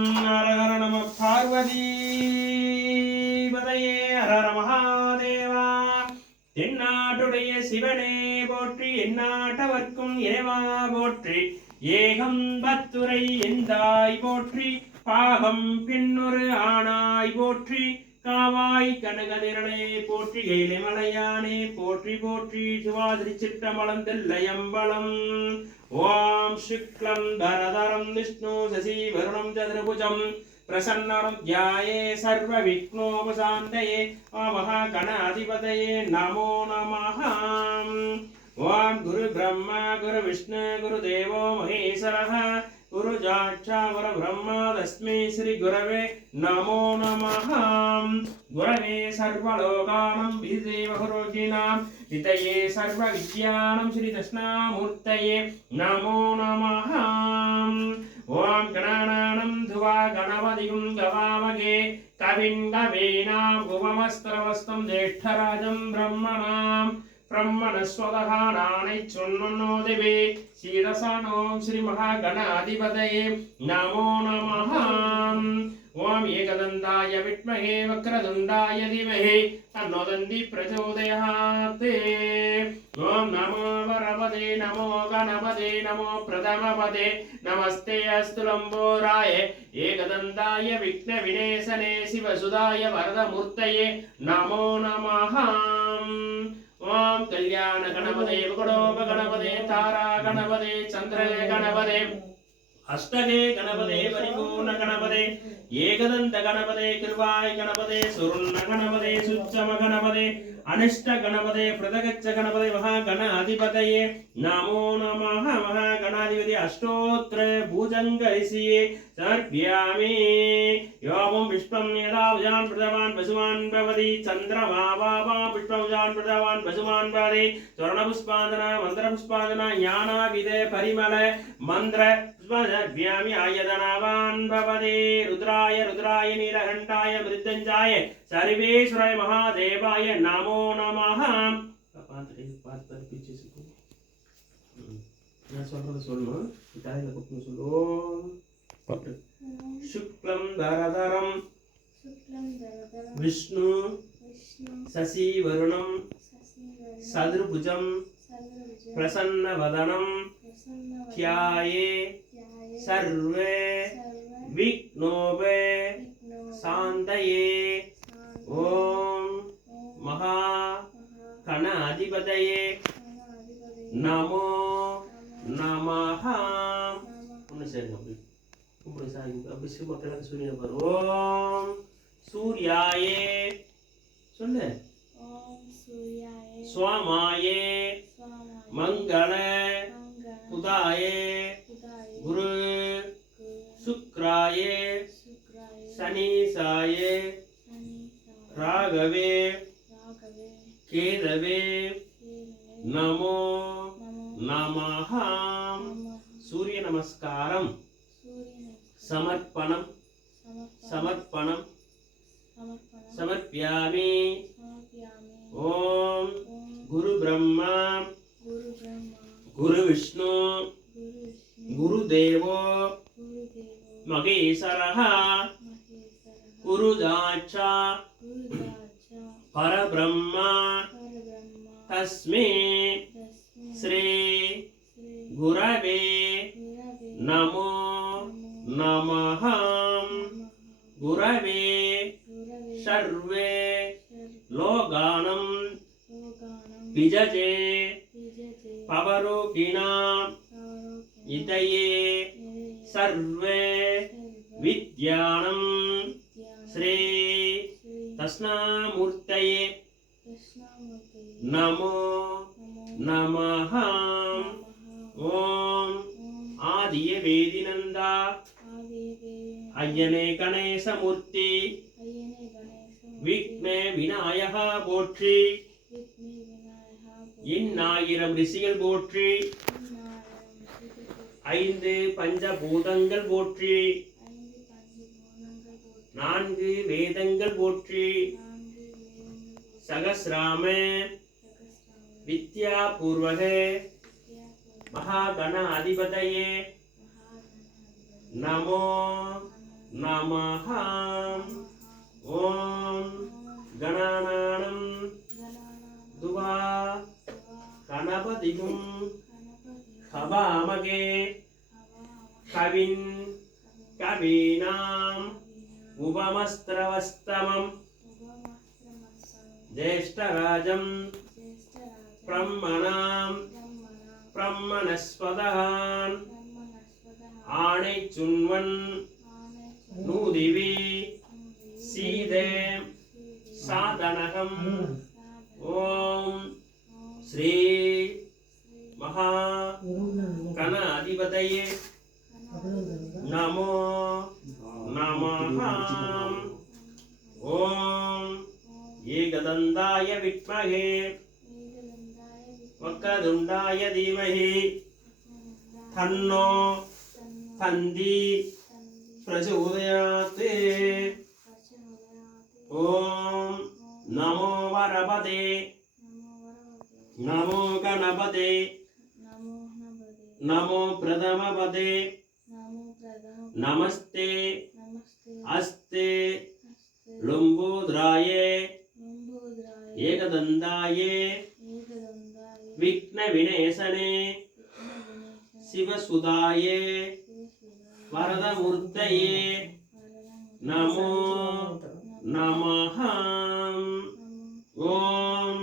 ஹர ஹர நம பார்வதி பதையே ஹர ஹர மகாதேவா. தென்னாட்டுடைய சிவனே போற்றி, எந்நாட்டவர்க்கும் இறைவா போற்றி. ஏகம் பத்துரை எந்தாய் போற்றி, பாகம் பின்னொரு ஆனாய் போற்றி. காவாய் கனகதிரளே போற்றி, கைலைமலையானே போற்றி போற்றி. சிவாதிரி சிற்றம்பலம் தில்லையம்பலம். ஓம் சுக்லம் பரதரம் விஷ்ணு சசிவருணம் சதுர்புஜம் பிரசன்னரம் த்யாயே சர்வ விக்னோபசாந்தயே. மகாகணாதிபதயே நமோ நமः. ஓம் குரு பிரம்மா குரு விஷ்ணு குரு தேவோ மகேஸ்வரः குரு சாட்சாத் பரபிரம்மா தஸ்மை ஸ்ரீ குரவே நமோ நமः. குரவே சர்வலோகானாம் விதேவஹரோகிணாம் விதயே சர்வ வித்யானாம் ஸ்ரீ தட்சிணாமூர்த்தயே நமோ நமः. ஓம் கணானானம் துவா கணபதிம் கவாமகே கவிம் கவீனாம் உபமஸ்திரவஸ்தம் ஜேஷ்டராஜம் பிரம்மணாம் பிரம்மணஸ்வதஹ நானை சுன்னோதிவே சீதசானோம் ஸ்ரீ மகாகணாதிபதயே நமோ நமः. ஓம் ஏகதந்தாய வித்மஹே வக்ரதுண்டாய தீமஹி தன்னோ தந்தி பிரச்சோதயாத். ஓம் நமோ வரவதே நமோ கணபதே நமோ பிரதமபதே நமஸ்தே அஸ்து லம்போராய ஏகதந்தாய விக்ன விநேசனே சிவசுதாய வரதமூர்த்தயே நமோ நமः. ஓம் கல்யாண கணபதே குடோப கணபதே தாரா கணபதே சந்திர கணபதே அஷ்டகே கணபதே பரிபூர்ண கணபதே ஏகதந்த கணபதே கிருபாய் கணபதே சுருண்ண கணபதே சுச்சம கணபதே அனிஷ்ட கணபதே பிரதகச்ச கணபதே மகாகணாதிபதயே நமோ நமः. மகாகணாதிபதி அஷ்டோத்திர பூஜங்க ரிஷியே சமர்ப்பயாமி. யோமம் விஷ்வம் யதாவுஜான் பிரதவான் பசுமான் பவதி சந்திரமா வாவா விஷ்வவுஜான் பிரதவான் பசுமான் பவதி. ஸ்வர்ணபுஷ்பாதனா மந்திரபுஷ்பாதனா ஞானாவித பரிமள மந்திர புஷ்பாதனாவ்யாமி ஆயதனாவான் பவதி. ருத்ராய ருத்ராய நீலகண்டாய மிருத்யஞ்சாய சர்வேஸ்வராய மகாதேவாய நமோ நமः. நான் சொல்றது சொல்லணும், தலையில கொட்டு சொல்லுவோம். சுக்லம் தரதரம் விஷ்ணு சசிவருணம் சதுர்புஜம் பிரசன்னவதனம் த்யாயே சர்வே விக்னோபே சாந்தயே. ஓம் மகா கணாதிபதயே நமோ நமः. ஒன்று சரிங்க, அப்படி இப்படி சாரி அப்படி சிவமக்களுக்கு சூரியனை பாரு. ஓம் சூர்யாயே சொல்லு. சுவாமாயே மங்கள புதாயே குரு சுக்ராயே சனீசாயே ராகவே கேதவே நமோ நமः. சூரிய நமஸ்காரம் சமர்ப்பணம் சமர்ப்பணம் சமர்ப்பயாமி. ஓம் குரு பிரம்மா குரு விஷ்ணு குரு தேவோ மகேஸ்வரः குரு சாட்சாத் பரபிரம்மா தஸ்மை ஸ்ரீ குரவே நமோ நமः. குரவே சர்வே லோகானம் விஜஜே பவரோகிணாம் இதயே சர்வே வித்யானம் ஸ்ரீ தட்சிணாமூர்த்தயே நமோ நமः. ஓம் ஆதிய வேதினந்தா ஐயனே கணேசமூர்த்தி விக்ன விநாயக போற்றி. இந்நாயிரம் ரிஷிகள் போற்றி, ஐந்து பஞ்சபூதங்கள் போற்றி, நான்கு வேதங்கள் போற்றி, சகஸ்ராம வித்யா பூர்வக மகாகண அதிபதயே நமோ नमः ॐ गणानां दुवा गणपतिं हवामहे कविं कवीनाम् उपमस्त्रवस्तमं ज्येष्ठराजं ब्रह्मणां ब्रह्मणस्पतः आणिचुन्वन् नूदिवि सीदे साधनकम् ॐ श्री महागणाधिपतये नमो नमः ॐ एकदन्ताय विद्महे वक्रतुण्डाय धीमहि तन्नो तन्ति प्रचोदयात् ॐ नमो वरपते नमो गणपते नमो प्रथमपते नमस्ते अस्ते लंबोदराये एकदन्ताये विघ्नविनाशने शिवसुताये वरदमूर्तये नमो नमः ओम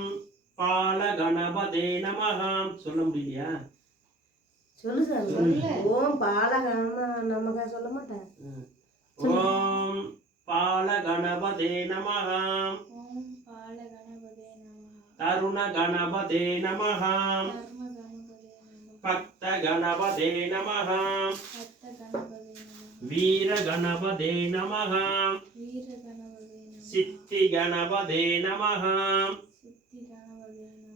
पालगणपते नमः சொல்ல முடியலையா சொல்லு சார் ஓம் பாலகணமக சொல்ல மாட்டேன் ஓம் பாலகணபதே நமஹ ஓம் பாலகணபதே நமஹ தருண கணபதே நமஹ பக்த கணபதே நமஹ வீர கணபதே நமஹ சித்தி கணபதே நமஹ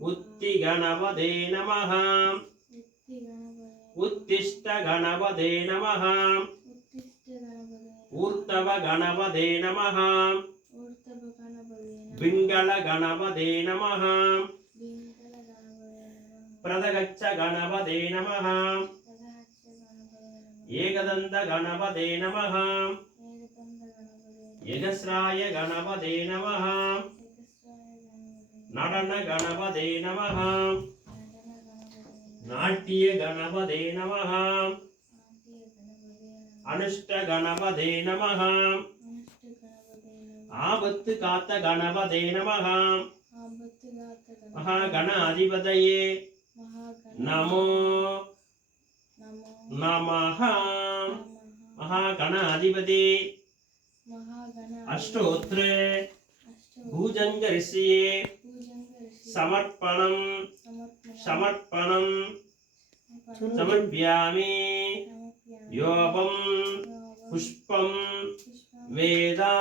உத்தி கணபதே நமஹ उत्तिष्ठ गणपते नमः ऊर्तव गणपते नमः पिंगल गणपते नमः प्रदगच्छ गणपते नमः एकदन्त गणपते नमः यजस्राय गणपते नमः नडन गणपते नमः नाट्य गणपते नमः अनुष्ट गणपते नमः आबत्त कात गणपते नमः महागणाधिपतये नमो नमः महागणाधिपति अष्टोत्र भुजंग ऋषिये समर्पणं समर्पणं समर्पयामि योपं पुष्पं वेदा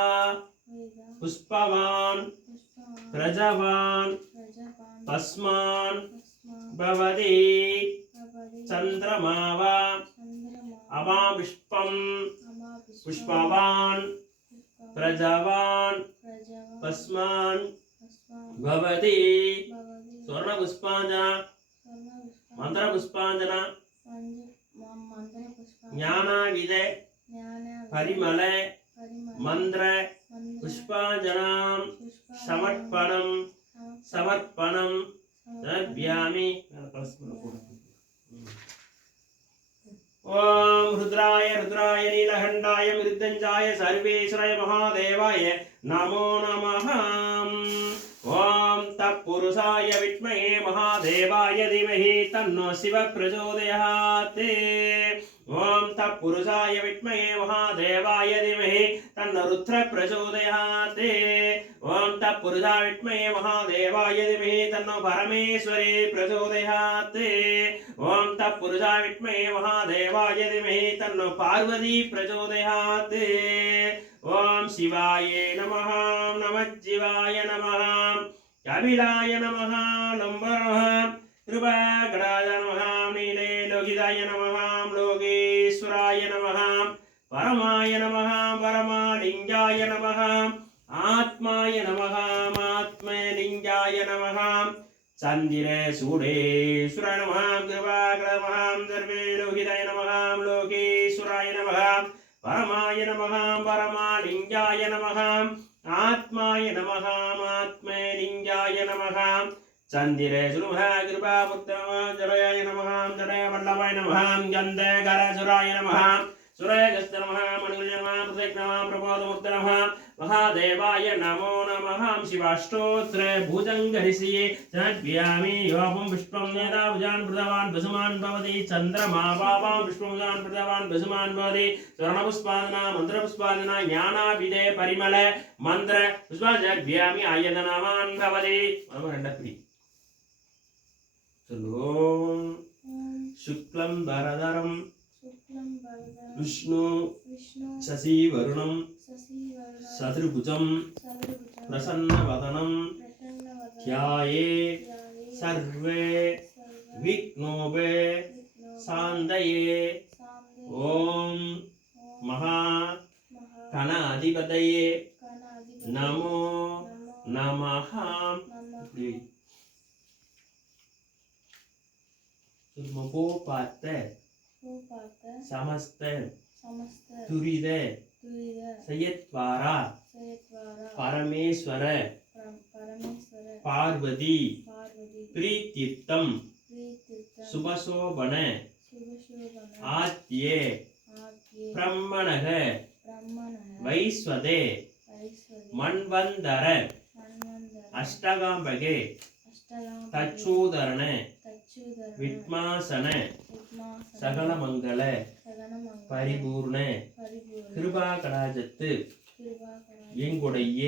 पुष्पवान् प्रजवान् तस्मान् भवति चन्द्रमावा अमापुष्पं पुष्पवान् प्रजवान् तस्मान् भवति स्वर्ण पुष्पांजना मंत्र पुष्पांजना ज्ञानाविद परिमल मंत्र पुष्पांजनां समर्पणं समर्पणं समर्पयामि ओम रुद्राय रुद्राय नीलकंठाय मृत्युंजयाय सर्वेश्वराय महादेवाय नमो नमः ओम तत्पुरुषाय विद्महे महादेवाय धीमहि तन्नो शिव प्रचोदयात् ओम तत्पुरुषाय विद्महे महादेवाय धीमहि तन्नो रुद्र प्रचोदयात् ओम तत्पुरुषाय विद्महे महादेवाय धीमहि तन्नो परमेश्वरी प्रचोदयात् ओम तत्पुरुषाय विद्महे महादेवाय धीमहि तन्नो पार्वती प्रचोदयात् ओम शिवाय नमः नमः शिवाय नमः कपिलाय नमः लंबरः कृपाकराय नमः नीले लोकिताय नमः लोकेश्वराय नमः परमाय नमः परमालिंगाय नमः आत्माय नमः आत्मलिंगाय नमः चंदिरे सूडेश्वराय नमः कृपाकराय नमः सर्वे लोकिताय नमः लोकेश्वराय नमः परमाय नमः परमालिङ्गाय नमः आत्माय नमः आत्मलिङ्गाय नमः चन्दिरे सुरुह कृपापुत्रम जलयाय नमः जलय वल्लभाय नमः गन्धकरसुराय नमः सुरेगस्त नमः मणिगुल्य नमः प्रत्यक्ष नमः प्रबोधमूर्त नमः महादेवाय नमो नमः शिवाष्टोत्तरे भुजङ्गहरिषिये तद्व्यामि योपं पुष्पं नेदाभुजान् प्रदवान् वसुमान् भवति चन्द्रमा पापां पुष्पमुजान् प्रदवान् वसुमान् भवति स्वर्णपुष्पादना मन्त्रपुष्पादना ज्ञानाभिदे परिमल मन्त्र पुष्पाद्व्यामि आयतनवान् भवति ரெண்டப்பிடி சொல்லுவோம் शुक्लं वरदरं विष्णु शशि वरुणं सदृभुजं प्रसन्नवदनं ध्याये सर्वे विघ्नोपे शान्तये ॐ महागणाधिपतये नमो नमः मुपोपात समस्त तुरिद सयत्वारा परमेश्वर पार्वती प्रीतीर्थम शुभशोभन आद्ये ब्रह्मणः वैश्वदे मन्वन्तर अष्टगाम्बगे तच्छूदरण विद्मासन सकल मंगल परिपूर्ण कृपा कडाजत्तु எங்குடைய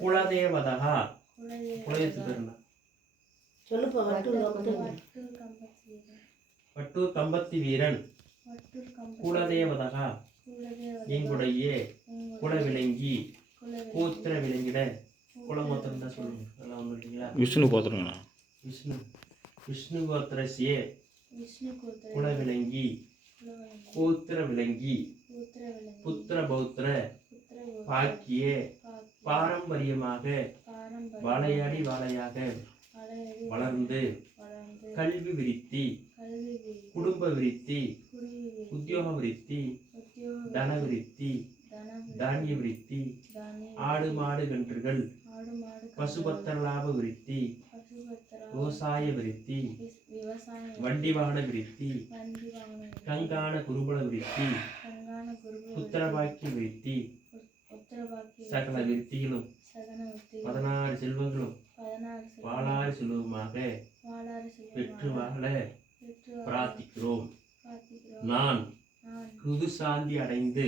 குலதேவதா பட்டூர் கம்பத்தி வீரன் குலதேவதா எங்குடைய குலவிலங்கி கூத்திர விலங்கிட குலமொத்தம் தான் சொல்லுங்க அதெல்லாம் ஒன்றும் இல்லைங்களா விஷ்ணு கோத்திரங்களா விஷ்ணு கோத்திரஸ்யே குலவிலங்கி கூத்திர விலங்கி புத்திர பௌத்திர பாக்கிய பாரம்பரியமாக வாழையாடி வாழையாக வளர்ந்து கல்வி விருத்தி குடும்ப விருத்தி உத்தியோக விருத்தி தன விருத்தி தானிய விருத்தி ஆடு மாடு கன்றுகள் பசுபத்திர லாப விருத்தி விவசாய விருத்தி வண்டி வாகன விருத்தி கங்கான குருகுல விருத்தி புத்திரபாக்கிய விருத்தி சகல விருத்திகளும் 16 செல்வங்களும் வாளாறு செல்வமாக பெற்று வாழ பிரார்த்திக்கிறோம். நான் ருது சாந்தி அடைந்து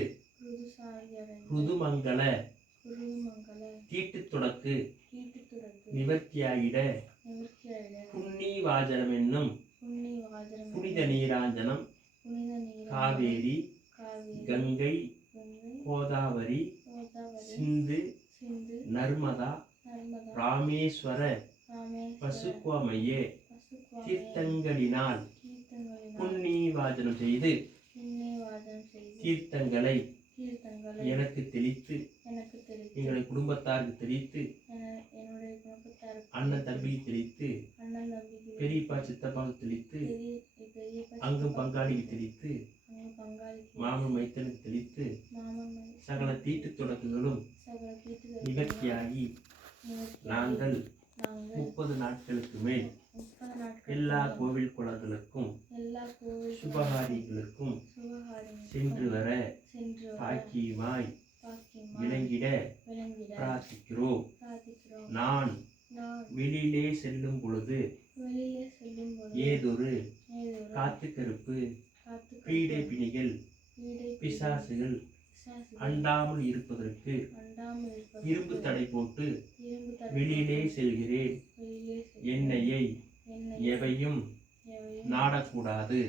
ருதுமங்கல தீட்டு தொடக்கு நிவர்த்தியாகிட புண்ணி வாஜனம் என்னும் புனித நீராஞ்சனம் காவேரி கங்கை கோதாவரி சிந்து நர்மதா ராமேஸ்வர பசுக்குவமையே தீர்த்தங்களினால் புண்ணி வாஜனம் செய்து தீர்த்தங்களை எனக்கு தெளித்து எங்களுடைய குடும்பத்தாருக்கு தெளித்து அண்ணன் தம்பி தெளித்து பெரியப்பா சித்தப்பாவுக்கு தெளித்து அங்கும் பங்காளிக்கு தெளித்து மாமன் மைத்தனுக்கு தெளித்து சகல தீட்டு தொடக்குகளும் நிவர்த்தியாகி நாங்கள் 30 நாட்களுக்கு மேல் எல்லா கோவில் குளங்களுக்கும் சுபகாரிகளுக்கும் சென்று வர பாக்கியமாய் விளங்கிட பிரார்த்திக்கிறோம். நான் வெளியிலே செல்லும் பொழுது ஏதொரு காத்து கருப்பு பீடை பிணிகள் பிசாசுகள் அண்டாமல் இருப்பதற்கு இரும்பு தடை போட்டு வெளியிலே செல்கிறேன். என்னையை எவையும் நாடக்கூடாது.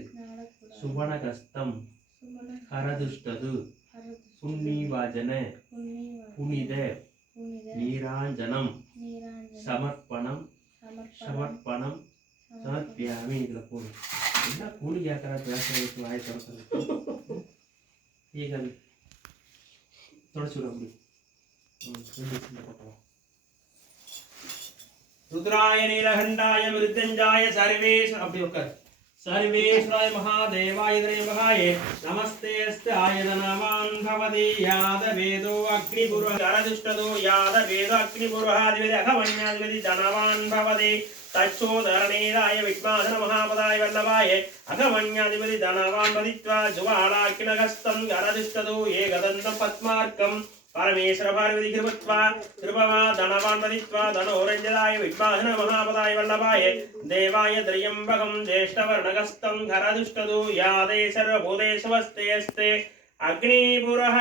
சுபன கஸ்தம் ஹரதுஷ்டது புண்ணிவாஜன புனித நீராஞ்சனம் சமர்ப்பணம் சமர்ப்பணம் சமர்ப்பியாமி. இதில் போடும் என்ன கூலி கேட்குறா பேசுறதுக்கு வாய் திறக்கிறது ஈகல் தொடச்சுடும் அப்படி ருத்ராய நீலகண்டாய மிருத்யஞ்சாய சர்வேஷ் அப்படி உட்கார் सर्वेश्वराय महादेवाय त्र्यंबकाय नमस्तेऽस्ते आयतनामान् भवति यादवेदो अग्निपुरुषः करदुष्टदो यादवेदो अग्निपुरुषाधिपति अघमन्याधिपति धनवान् भवति तच्छोदरणीराय विद्वाधन महापदाय वल्लभाय अघमन्याधिपति धनवान् भवित्वा जुवालाकिनगस्तं करदुष्टदो एकदन्तं पद्मार्कं परमेश्वर पार्वती कृपत्वा कृपवा धनवान् भवित्वा धनोरञ्जदाय विद्वाधन महापदाय वल्लभाय देवाय त्र्यम्बकं ज्येष्ठवर्णगस्तं खरदुष्टदो यादे सर्वभूतेष्वस्ते अग्निपुरः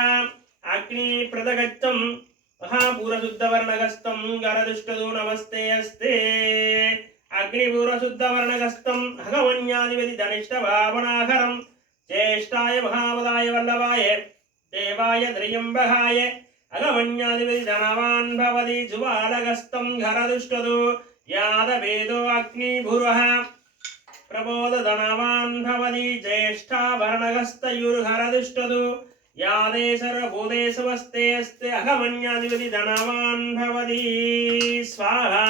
अग्निप्रदगच्चं महापुरशुद्धवर्णगस्तं खरदुष्टदो नमस्ते अस्ते अग्निपुरशुद्धवर्णगस्तं अघमन्याधिपति धनिष्ठभावनाकरं ज्येष्ठाय महापदाय वल्लभाय देवाय त्र्यम्बकाय अघमन्याधिपति धनवान् भवति जुवालगस्तं खरदुष्टदो यादवेदो अग्निपुरुषः प्रबोधधनवान् भवति ज्येष्ठाभरणगस्तयुर्हरदुष्टदो यादे सर्वभूतेष्वस्ते अस्ते अघमन्याधिपति धनवान् भवति स्वाहा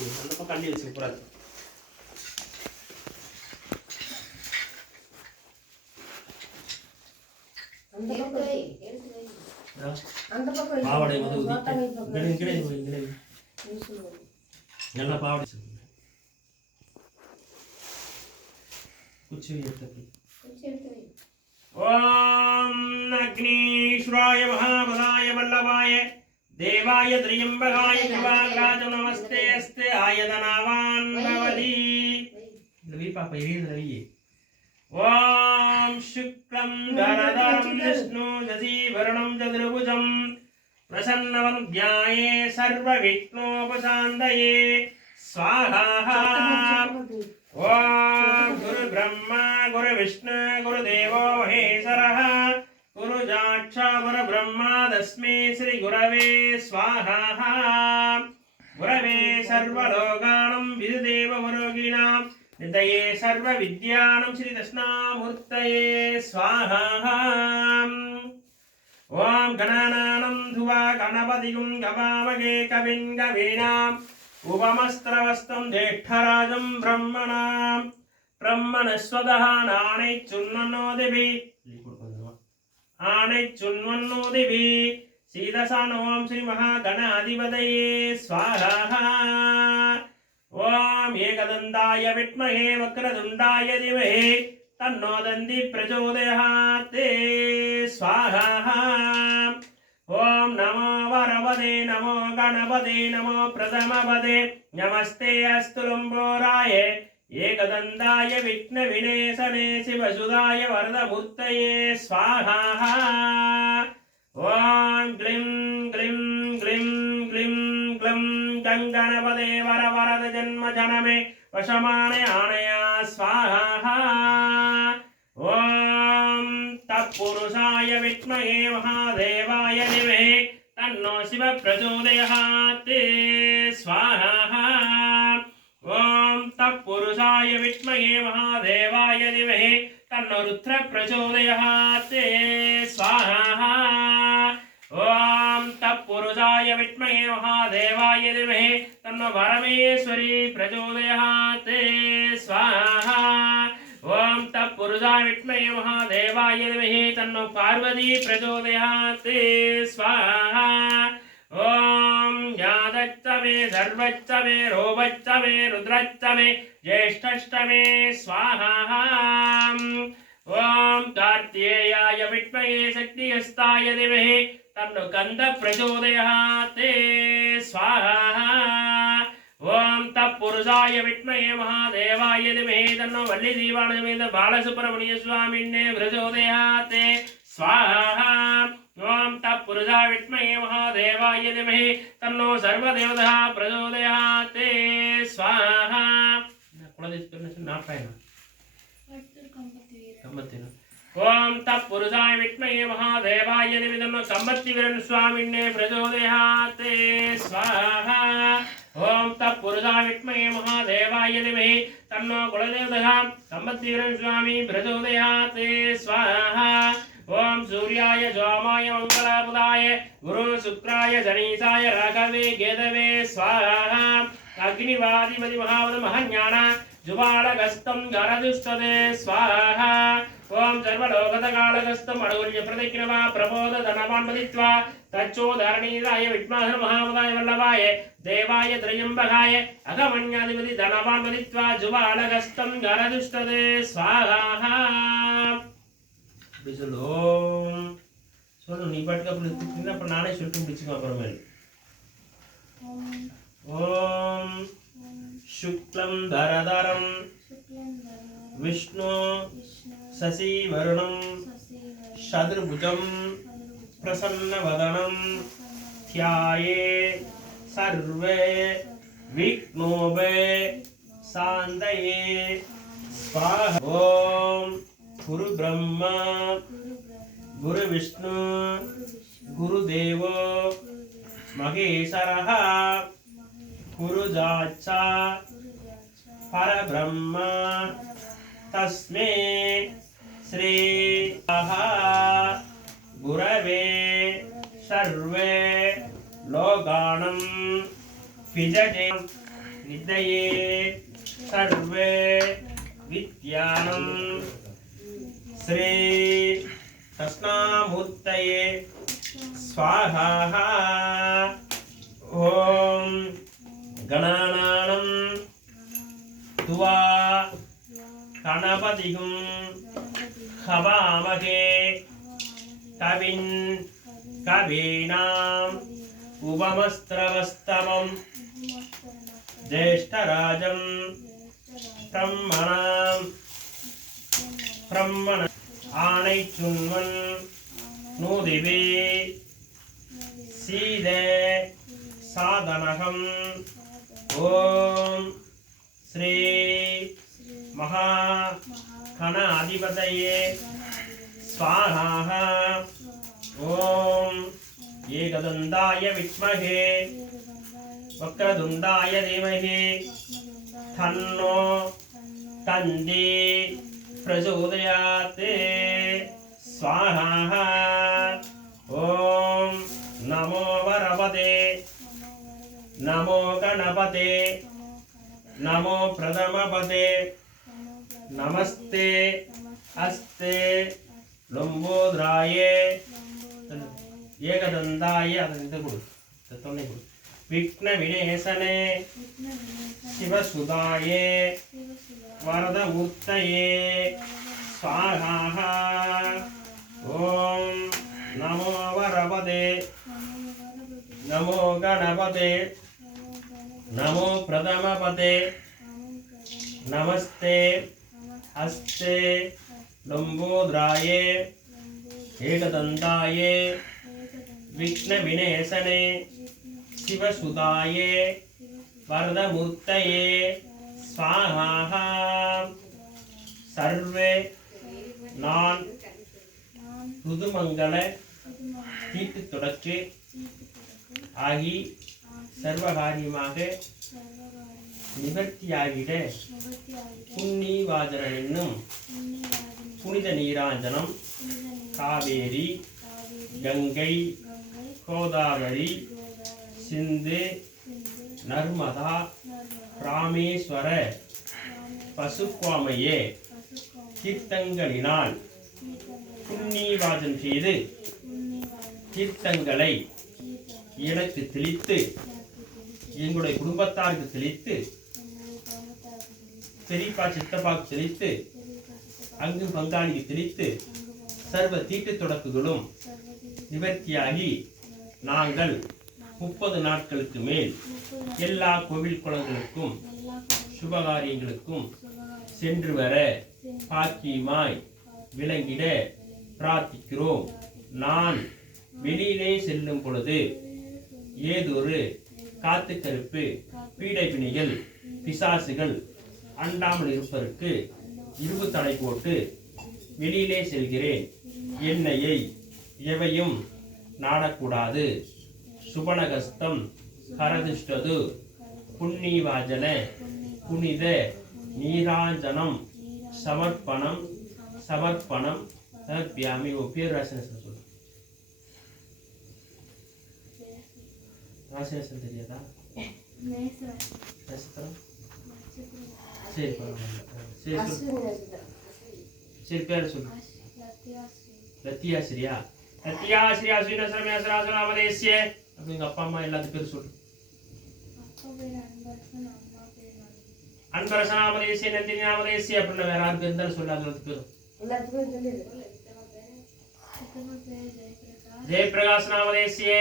அந்த பக்கம் அள்ளி வச்சு போறாது அந்த பக்கம் பாவடை வந்து நல்ல பாவடை குச்சி எடுத்து ஓம் அக்னீஸ்வராய மகாபதாய வல்லபாய देवाय त्र्यंबकाय शिवाग्राज नमस्ते अस्ते आयतनावान् भवति लवी पापा ये लवी ओम शुक्लं धरधरं विष्णु शशिवर्णं चतुर्भुजं प्रसन्नवन्द्याये सर्वविघ्नोपशान्तये स्वाहा ओम गुरु ब्रह्मा गुरु विष्णु गुरुदेवो महेश्वरः गुरु साक्षात् परब्रह्मा तस्मै श्री गुरवे स्वाहा गुरवे सर्वलोकानां विदुदेव वरोगिणां निधये सर्वविद्यानां श्री दक्षिणामूर्तये स्वाहा ओम गणानां धुवा गणपतिं गवामहे कविं कवीनाम् उपमस्त्रवस्तं ज्येष्ठराजं ब्रह्मणां ब्रह्मणस्वतः नानै चुन्ननोदिभि आने चुन्वन्नोदिभि सीदसानों श्री महागणाधिपतये स्वाहा ओम एकदन्ताय विद्महे वक्रतुण्डाय धीमहि तन्नो दन्ति प्रचोदयात् स्वाहा ओम नमो वरवदे नमो गणपते नमो प्रथमपदे नमस्ते अस्तु लम्बोराय एकदन्ताय विघ्नविनाशने शिवसुधाय वरदमूर्तये स्वाहा ओम ग्लीं ग्लीं ग्लीं ग्लीं ग्लं गणपते वर वरद जन्म जनमे वशमाने आनया स्वाहा ओम तत्पुरुषाय विद्महे महादेवाय धीमहि तन्नो शिव प्रचोदयात् स्वाहा ओम तत्पुरुषाय विद्महे महादेवाय धीमहि तन्नो रुद्र प्रचोदयात् स्वाहा ओम तत्पुरुषाय विद्महे महादेवाय धीमहि तन्नो परमेश्वरी प्रचोदयात् स्वाहा ओम तत्पुरुषाय विद्महे महादेवाय धीमहि तन्नो पार्वती प्रचोदयात् स्वाहा ओम यादच्चमे सर्वच्चमे रोवच्चमे रुद्रच्चमे ज्येष्ठष्टमे स्वाहा ओम कार्तिकेयाय विद्महे शक्तिहस्ताय धीमहि तन्नो गन्ध प्रचोदयात् स्वाहा ओम तत्पुरुषाय विद्महे महादेवाय धीमहि तन्नो वल्ली दीवानसमेत बालसुब्रह्मण्य स्वामिने प्रचोदयात् स्वाहा ओम तत्पुरुषाय विद्महे महादेवाय धीमहि तन्नो सर्वदेवतः प्रचोदयात् स्वाहा ओम तत्पुरुषाय विद्महे महादेवाय धीमहि तन्नो कंबत्तिवीरन स्वामिने प्रचोदयात् स्वाहा ओम तत्पुरुषाय विद्महे महादेवाय धीमहि तन्नो कुलदेवतः कंबत्तिवीरन स्वामी प्रचोदयात् स्वाहा ஓம் சூர்யாய சோமாய மங்களபுதாய குரு சுக்ராய ஜனீசாய ராகவே கேதவே ஸ்வாஹா அக்னிவாதிபதி மகாவத மகஞான ஜுவாலகஸ்தம் கரதுஷ்டதே ஸ்வாஹா ஓம் சர்வலோகதகாலகஸ்தம் அனுகுல்ய பிரதிக்ரமா பிரபோத தனவான்மதித்வா தச்சோதரணீதாய வித்மஹ மகாவதாய வல்லபாய தேவாய திரியம்பகாய அகமன்யாதிபதி தனவான்மதித்வா ஜுவாலகஸ்தம் கரதுஷ்டதே ஸ்வாஹா ஓம் சொல்லு நீ பாட்டுக்கு அப்படி திட்டினா அப்புறம் நானே சொல்லிட்டு முடிச்சுக்கோ அப்புறமேல் ஓம் சுக்லம் தரதரம் விஷ்ணு சசி வருணம் சதுர்புஜம் பிரசன்னவதனம் தியாயே சர்வே விக்னோபே சாந்தயே ஸ்வாஹா ஓம் குரு பிரம்மா குரு விஷ்ணு குரு தேவோ மகேஸ்வரः குரு ஜாச்சா பரபிரம்ம தஸ்மே ஸ்ரீ குரவே சர்வே லோகானம் விஜயே நிதயே சர்வே வித்யானம் ஸ்ரீ தஸ்னாமூர்த்தயே ஸ்வாஹா ஓம் கணானானம் துவா கணபதிகும் ஹவாமகே கவின் கவீனாம் உபமஸ்திரவஸ்தமம் ஜேஷ்டராஜம் பிரம்மண ஆனை சுன்வன் நூதிவே சீதே சாதனகம் ஓம் ஸ்ரீ மகா கணாதிபதயே ஸ்வாஹா ஓம் ஏகதந்தாய வித்மஹே வக்ரதுண்டாய தீமஹி தன்னோ தந்தி பிரச்சோதயாத் ஸ்வாஹா ஓம் நமோ வரவதே நமோ கணபதே நமோ பிரதமபதே நமஸ்தே அஸ்தே லம்போத்ராயே ஏகதந்தாய அது கொடு தொன்னை கொடு விக்ன விநேசனே சிவசுதாயே வரதமூர்த்தயே ஸ்வாஹா ஓம் நமோ வரவதே நமோ கணபதே நமோ பிரதமபதே நமஸ்தே அஸ்தே லம்போத்ராயே ஏகதந்தாயே விக்ன விநேசனே சிவசுதாயே வரதமூர்த்தயே ஸ்வாஹா சர்வே நான் ருதுமங்கள தீட்டு தொடர்ச்சி ஆகி சர்வகாரியமாக நிவர்த்தியாகிட புண்ணிவாஜனம் என்னும் புனித நீராஞ்சனம் காவேரி கங்கை கோதாவரி சிந்து நர்மதா ராமேஸ்வர பசுக்குவாமையே தீர்த்தங்களினால் புண்ணிவாஜனம் செய்து தீர்த்தங்களை எனக்கு தெளித்து எங்களுடைய குடும்பத்தாருக்கு தெளித்து பெரியப்பா சித்தப்பாக்கு தெளித்து அங்கு பங்காளிக்கு தெளித்து சர்வ தீட்டு தொடக்குகளும் நிவர்த்தியாகி நாங்கள் 30 நாட்களுக்கு மேல் எல்லா கோவில் குளங்களுக்கும் சுபகாரியங்களுக்கும் சென்று வர பாக்கியமாய் விளங்கிட பிரார்த்திக்கிறோம். நான் வெளியிலே செல்லும் பொழுது ஏதொரு காத்து கருப்பு பீடை பிணிகள் பிசாசுகள் அண்டாமல் இருப்பதற்கு இரும்பு தடை போட்டு வெளியிலே செல்கிறேன். என்னையை எவையும் நாடக்கூடாது. சுபனகஸ்தம் கரதிஷ்டது புண்ணிவாஜன புனித நீராஞ்சனம் சமர்ப்பணம் பியாமி ஓ பேர் ராசினேசன் சொல்லு. ராசினேசன் தெரியாதா? நட்சத்திரம் சரி பரவாயில்ல. சரி சொல்லு. அஸ்வினி நட்சத்திரம். சரி பேர் சொல்லு. லத்தியாசிரியா லத்தியாசிரியா ஸ்ரீநசரமேசராசனாமதேசிய அப்படி எங்க அப்பா அம்மா எல்லாத்து பேர் சொல்லு. அன்பரசனாமதேசிய நந்தினி நாமதேசிய அப்படின்னு வேற யாருக்கு இருந்தாலும் சொல்லு. அது பேரும் எல்லாத்துக்கும் சொல்லிடு. ஜெயபிரகாஷ் நாமதேசிய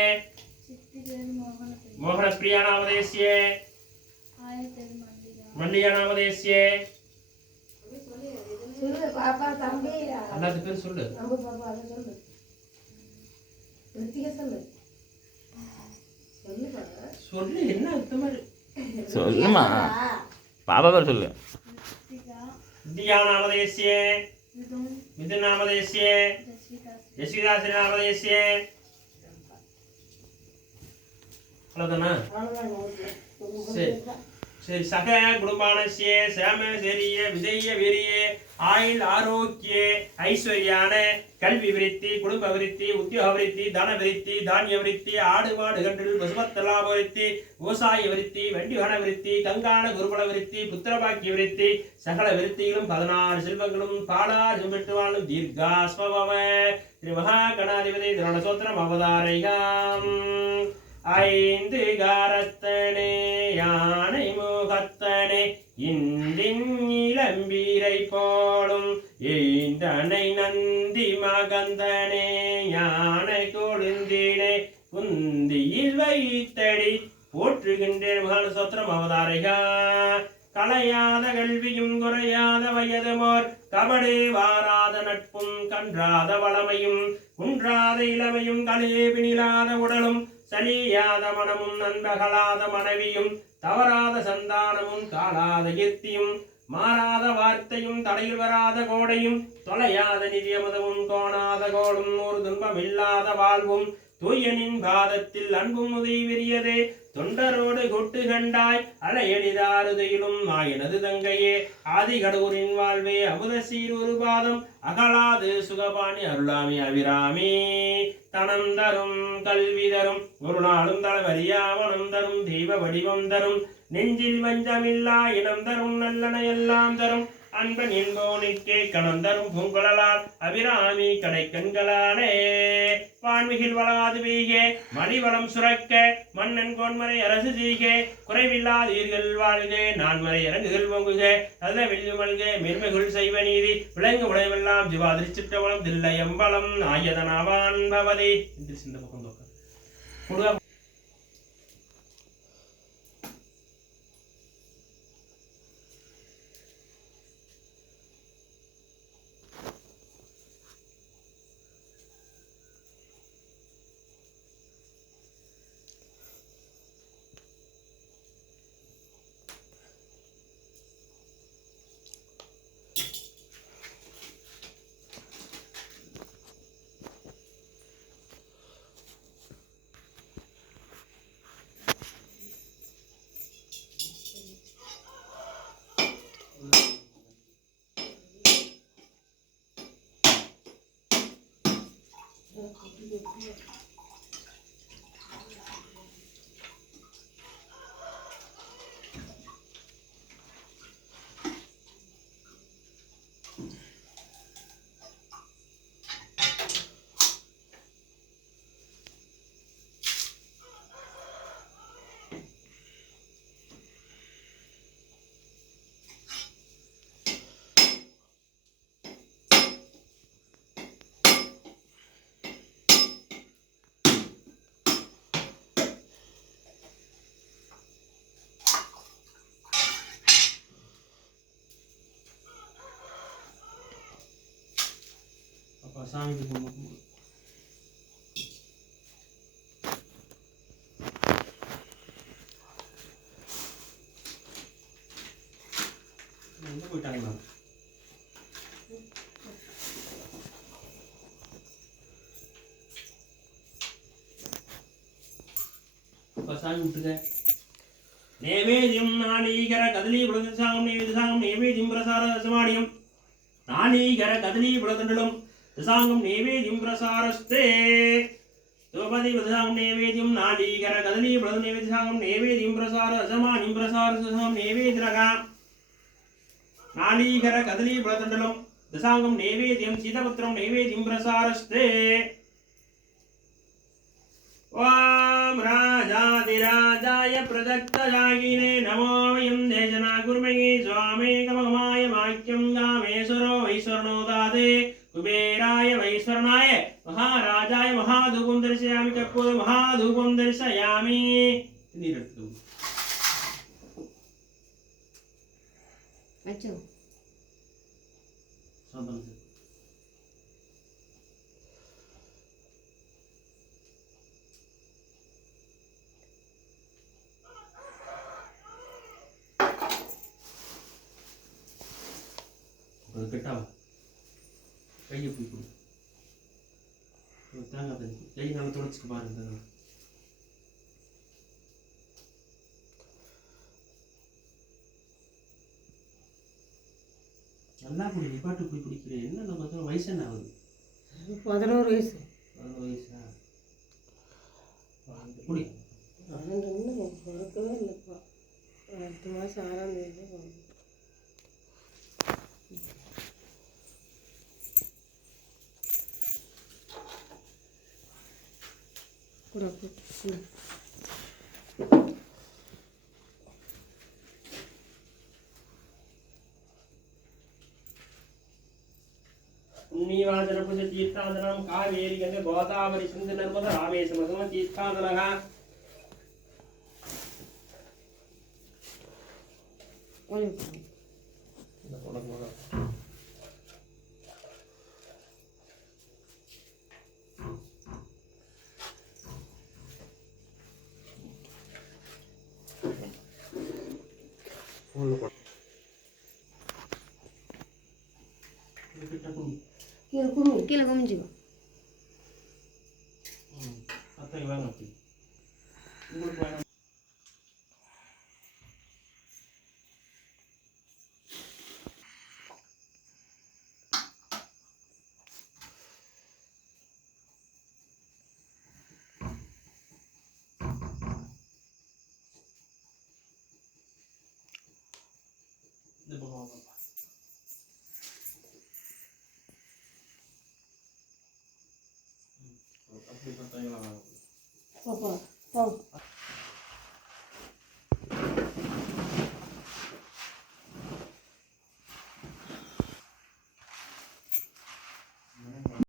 மோகன பிரியா நாமதேசிய மல்லிகா நாமதேசிய சொல்லு பாப்பா தம்பி எல்லாத்து பேர் சொல்லு. நம்ம பாப்பா அதை சொல்லு. ரித்திகா சொல்லு. சொல்லு பாப்பா. சொல்லு என்ன இந்த மாதிரி சொல்லுமா பாப்பா பேர் சொல்லு. தியா நாமதேசிய மிதுன் நாமதேசிய யசிகாசி நாமதேசிய அவ்வளோதானா? சரி சரி சக குடும்பானசிய சேம செரிய விஜய வீரிய ஆயுள் ஆரோக்கிய ஐஸ்வர்யான கல்வி விருத்தி குடும்ப விருத்தி உத்தியோக விருத்தி தன விருத்தி தானிய விருத்தி ஆடு மாடு கன்றில் பசுமத்த லாப விருத்தி விவசாய விருத்தி வண்டிவன விருத்தி கங்கான குருபல விருத்தி புத்திரபாக்கிய விருத்தி சகல விருத்திகளும் 16 செல்வங்களும் பாலார் செம்பெற்று வாழும் தீர்காஸ்மபவ திரு மகா கணாதிபதி திரணசோத்திரம் அவதாரிகாம். ஐந்து காரத்தனே யானை முகத்தனே இந்தின் இளம்பீரை போலும் ஏந்தனை நந்தி மகந்தனே யானை கொழுந்தினே குந்தியில் வைத்தடி போற்றுகின்றேன் மகான சோத்திரம் அவதாரிகா. கலையாத கல்வியும் குறையாத வயதுமோர் கபடு வாராத நட்பும் கன்றாத வளமையும் குன்றாத இளமையும் கலேபினிலாத உடலும் சலியாத மனமும் நண்பகலாத மனைவியும் தவறாத சந்தானமும் காலாத கீர்த்தியும் மாறாத வார்த்தையும் தலையில் வராத கோடையும் தொலையாத நிதியமதமும் கோணாத கோளும் ஒரு துன்பம் இல்லாத வாழ்வும் தூயனின் பாதத்தில் அன்பும் உதவி விரியதே தொண்டரோடு கொட்டு கண்டாய் அலையடிதாருதையிலும் ஆயனது தங்கையே ஆதிகடூரின் வாழ்வே அமுத சீர் ஒரு பாதம் அகலாது சுகபாணி அருளாமி அபிராமி. தனம் தரும் கல்வி தரும் ஒரு நாளும் தளவரியாவனம் தரும் தெய்வ வடிவம் தரும் நெஞ்சில் வஞ்சமில்லா இனம் தரும் நல்லன எல்லாம் தரும் அன்பன் என்போனுக்கே கணம் தரும் பூங்குழலால் அபிராமி கடை கண்களாலே வான்மிகில் வளாது வீகே மணிவளம் சுரக்க மன்னன் கோன்மறை அரசு செய்கே குறைவில்லாதீர்கள் வாழ்கே நான்மறை இறங்குகள் பொங்குக நல்ல வெள்ளுமல்க மென்மைகுள் செய்வ நீதி விலங்கு உடையவெல்லாம் ஜிவாதிரி சிற்றவளம் தில்லையம்பலம் ஆயதனாவான் பவதி என்று சிந்த பக்கம் தோக்க சாமிக்கு கும்பிட்டு எங்கே போயிட்டாங்களா? சாமி விட்டுக்க. நேவேதியம் நாளீகர கதலி புலசாங்கம் நேவேதிசாங்கம் நேவேதியம் பிரசார சமாடியம் நாளீகர கதலி புலதண்டலும் दशांगम नैवेद्यं प्रसारस्ते द्रौपदी दशांगम नैवेद्यं नालीकर कदली प्रद नैवेद्य दशांगम नैवेद्यं प्रसार अजमानिं प्रसार दशांगम नैवेद्यरगा नालीकर कदली प्रदंडलम दशांगम नैवेद्यं सीतापत्रं नैवेद्यं प्रसारस्ते ओम राजाधिराजाय प्रदत्तजागिने नमो वयं देजना गुरुमये स्वामे कमगमाय वाक्यं गामेश्वरो वैश्वर्णो दाते कुबेराय वैश्वर्णाय महाराजाय महाधूपं दर्शयामि कर्पूर महाधूपं दर्शयामि अच्छा கட்டாவா கையை போய் கொடு தேங்காய் தண்ணி கை நல்லா தொடச்சிக்க பாருங்க நல்லா குடி நிப்பாட்டு போய் குடிக்கிறேன் என்ன நம்ம வயசு என்ன ஆகுது 11 வயசு 11 வயசா குடி இன்னும் பிறக்கவே இல்லைப்பா அடுத்த மாதம் 6ஆம் தேதி பிறக்கும். கூட पुण्यवाचन पुज तीर्थादनम कावेरी गंगे गोदावरी सिंधु नर्मदा रामेश्वरम तीर्थादनः கீழே குமிஞ்சுக்கோ அத்தை வாங்க அப்படி உங்களுக்கு வேணும் இந்த பக்கம் வாங்க அப்படி பார்த்தீங்களா பாப்பா